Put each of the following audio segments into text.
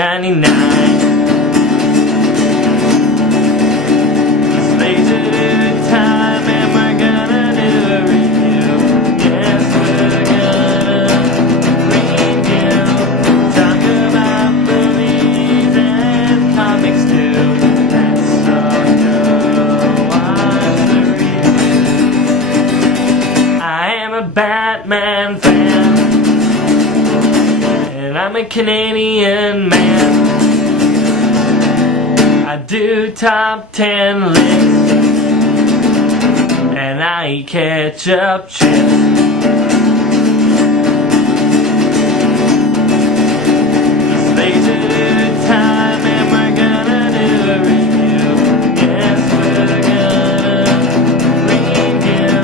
99. It's laser time and we're gonna do a review. Yes, we're gonna review. Talk about movies and comics too. Let's all go watch the review. I am a Batman fan, and I'm a Canadian man. I do top 10 lists, and I eat ketchup chips. It's laser time and we're gonna do a review. Yes, we're gonna review.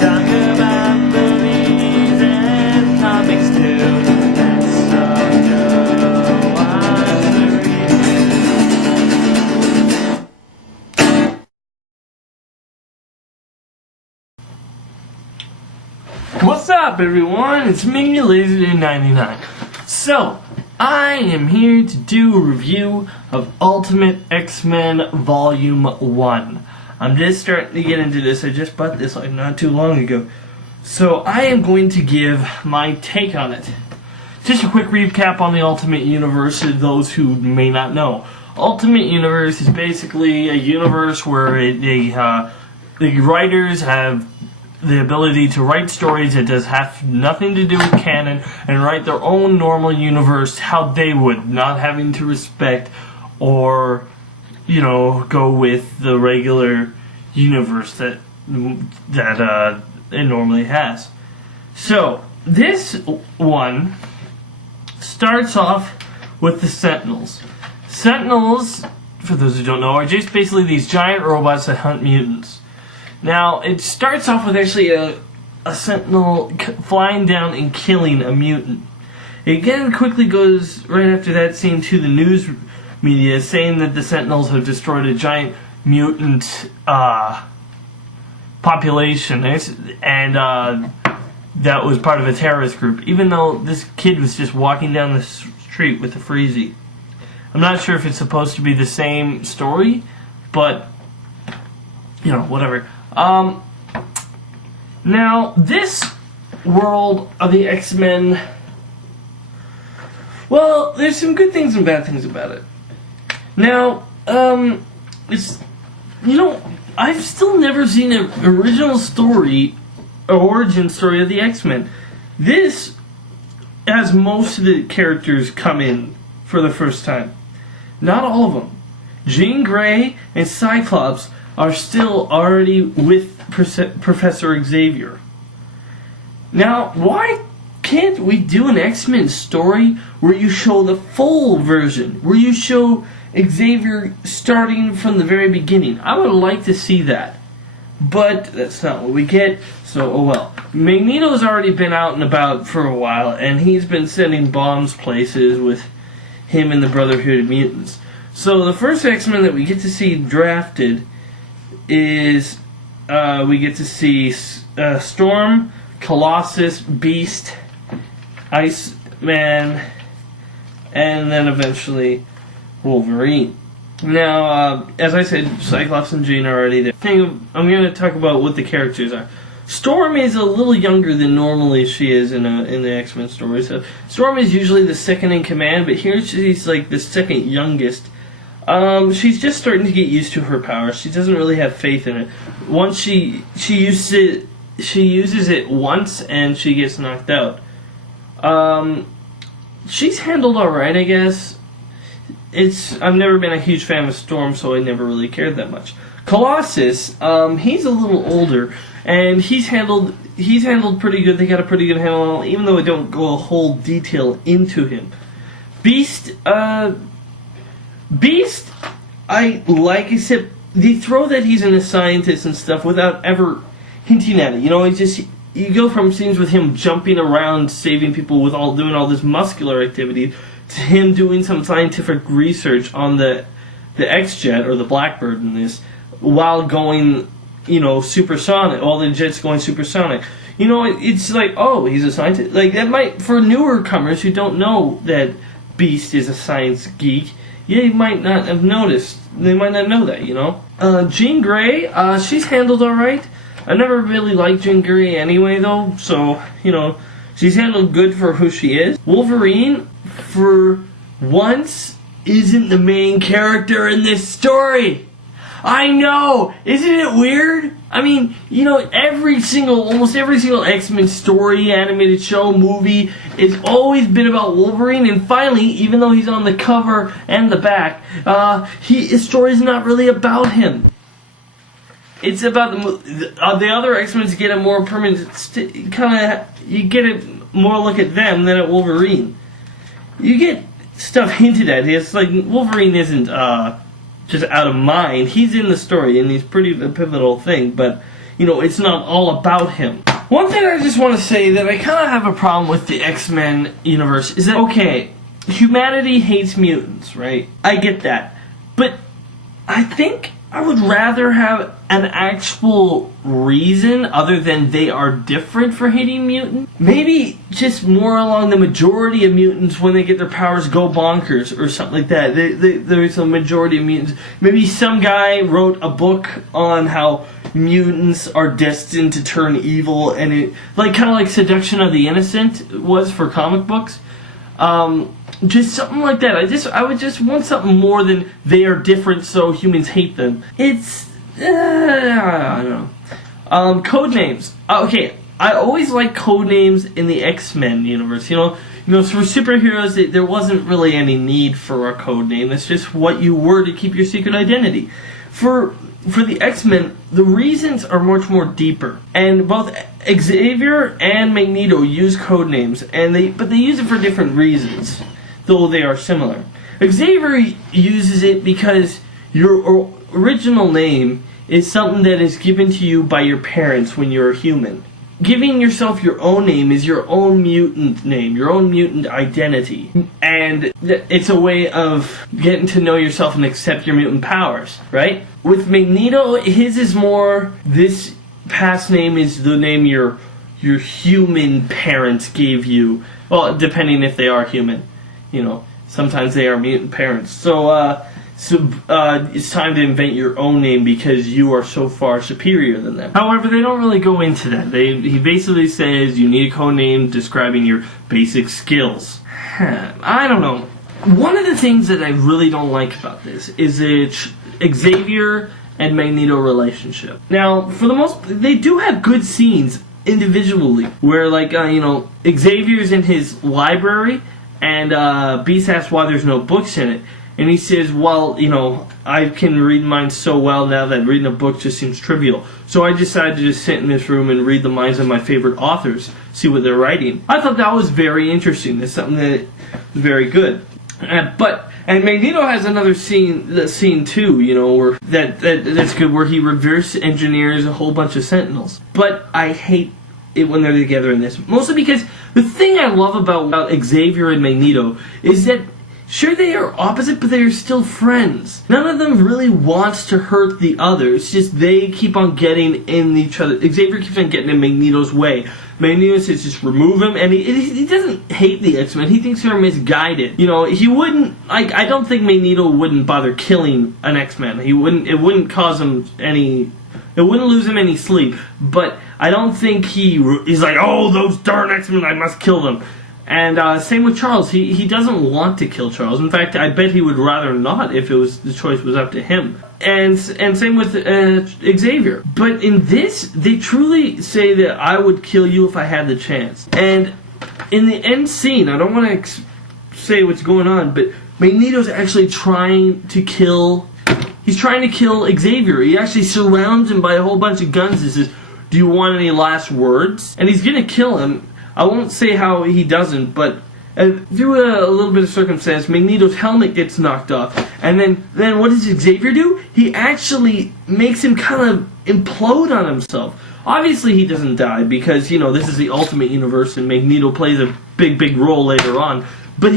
Talk about movies and comics too. Let's all go watch the review. What's up, everyone? It's me, Laser99. So, I am here to do a review of Ultimate X-Men Volume 1. I'm just starting to get into this. I just bought this like not too long ago. So, I am going to give my take on it. Just a quick recap on the Ultimate Universe for those who may not know. Ultimate Universe is basically a universe where the writers have the ability to write stories that does have nothing to do with canon and write their own normal universe how they would, not having to respect or, go with the regular universe that it normally has. So, this one starts off with the Sentinels. Sentinels, for those who don't know, are just basically these giant robots that hunt mutants. Now, it starts off with actually a Sentinel flying down and killing a mutant. It again quickly goes, right after that scene, to the news media saying that the Sentinels have destroyed a giant mutant population, and that was part of a terrorist group, even though this kid was just walking down the street with a Freezy. I'm not sure if it's supposed to be the same story, but, whatever. Now, this world of the X-Men, well, there's some good things and bad things about it. Now, I've still never seen an original story, origin story of the X-Men. This has most of the characters come in for the first time. Not all of them. Jean Grey and Cyclops are still already with Professor Xavier. Now, why can't we do an X-Men story where you show the full version, where you show Xavier starting from the very beginning? I would like to see that, but that's not what we get, so oh well. Magneto's already been out and about for a while, and he's been sending bombs places with him and the Brotherhood of Mutants. So the first X-Men that we get to see drafted is we get to see Storm, Colossus, Beast, Iceman, and then eventually Wolverine. Now, as I said, Cyclops and Jean are already there. I'm going to talk about what the characters are. Storm is a little younger than normally she is in the X-Men story. So Storm is usually the second in command, but here she's like the second youngest. She's just starting to get used to her power. She doesn't really have faith in it. Once she uses it once and she gets knocked out. She's handled alright, I guess. I've never been a huge fan of Storm, so I never really cared that much. Colossus, he's a little older, and he's handled pretty good. They got a pretty good handle on him, even though I don't go a whole detail into him. Beast, I like, except they throw that he's a scientist and stuff without ever hinting at it. You go from scenes with him jumping around, saving people with doing all this muscular activity, to him doing some scientific research on the X-Jet, or the Blackbird in this, while going, supersonic, all the jets going supersonic. It's like, oh, he's a scientist. Like, that might, for newer comers who don't know that Beast is a science geek, you might not have noticed. They might not know that, you know? Jean Grey, she's handled alright. I never really liked Jean Grey anyway, though, so, you know, she's handled good for who she is. Wolverine, for once, isn't the main character in this story. I know! Isn't it weird? I mean, you know, almost every single X-Men story, animated show, movie, it's always been about Wolverine, and finally, even though he's on the cover and the back, his story's not really about him. It's about the other X-Men get a more permanent, you get a more look at them than at Wolverine. You get stuff hinted at. It's like, Wolverine isn't, just out of mind. He's in the story, and he's pretty a pivotal thing, but, you know, it's not all about him. One thing I just want to say that I kind of have a problem with the X-Men universe is that, okay, humanity hates mutants, right? I get that. But I think I would rather have an actual reason other than they are different for hating mutants. Maybe just more along the majority of mutants, when they get their powers, go bonkers or something like that. There's a majority of mutants. Maybe some guy wrote a book on how mutants are destined to turn evil, and it, like, kind of like Seduction of the Innocent was for comic books. Just something like that. I would just want something more than they are different, so humans hate them. It's, I don't know. Code names. Okay, I always like code names in the X-Men universe. You know, for superheroes, there wasn't really any need for a code name. It's just what you were to keep your secret identity. For the X-Men, the reasons are much more deeper, and both Xavier and Magneto use code names, but they use it for different reasons, though they are similar. Xavier uses it because your original name is something that is given to you by your parents when you're a human. Giving yourself your own name is your own mutant name, your own mutant identity. And it's a way of getting to know yourself and accept your mutant powers, right? With Magneto, his is more, this past name is the name your human parents gave you. Well, depending if they are human. You know, sometimes they are mutant parents. So it's time to invent your own name because you are so far superior than them. However, they don't really go into that. He basically says you need a code name describing your basic skills. I don't know. One of the things that I really don't like about this is Xavier and Magneto relationship. Now, for the most, they do have good scenes individually, where, like, Xavier's in his library, and Beast asks why there's no books in it. And he says, well, I can read minds so well now that reading a book just seems trivial. So I decided to just sit in this room and read the minds of my favorite authors, see what they're writing. I thought that was very interesting. It's something that was very good. And Magneto has another scene too, where that's good, where he reverse engineers a whole bunch of Sentinels. But I hate it when they're together in this, mostly because the thing I love about Xavier and Magneto is that, sure, they are opposite, but they are still friends. None of them really wants to hurt the other. It's just they keep on getting in each other. Xavier keeps on getting in Magneto's way. Magneto says just remove him, and he doesn't hate the X-Men. He thinks they're misguided. He wouldn't, I don't think Magneto wouldn't bother killing an X-Men. It wouldn't cause him any, it wouldn't lose him any sleep. But I don't think he's like, oh, those darn X-Men, I must kill them. And same with Charles. He doesn't want to kill Charles. In fact, I bet he would rather not if the choice was up to him. And same with Xavier. But in this, they truly say that I would kill you if I had the chance. And in the end scene, I don't want to say what's going on, but Magneto's actually trying to kill. He's trying to kill Xavier. He actually surrounds him by a whole bunch of guns and says, "Do you want any last words?" And he's gonna kill him. I won't say how he doesn't, but through a little bit of circumstance, Magneto's helmet gets knocked off. And then what does Xavier do? He actually makes him kind of implode on himself. Obviously he doesn't die because, this is the Ultimate Universe and Magneto plays a big, big role later on. But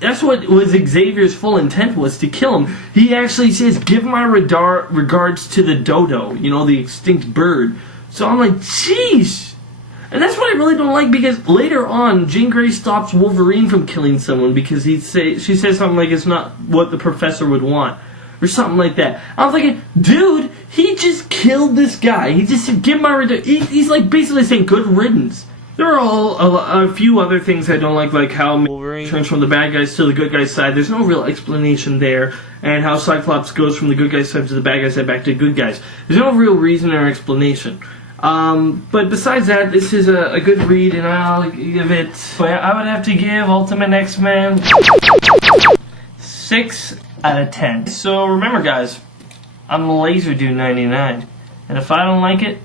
that's what was Xavier's full intent, was to kill him. He actually says, give my regards to the dodo, the extinct bird. So I'm like, jeez. And that's what I really don't like, because later on, Jean Grey stops Wolverine from killing someone because she says something like it's not what the professor would want. Or something like that. I'm thinking, dude, he just killed this guy. He just said, give my he's like basically saying good riddance. There are a few other things I don't like how Wolverine turns from the bad guys to the good guys' side. There's no real explanation there. And how Cyclops goes from the good guys' side to the bad guys' side back to good guys. There's no real reason or explanation. But besides that, this is a good read, and I'll give it... I would have to give Ultimate X-Men 6 out of 10. So remember, guys, I'm LaserDude99, and if I don't like it,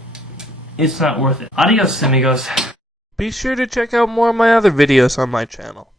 it's not worth it. Adios, amigos. Be sure to check out more of my other videos on my channel.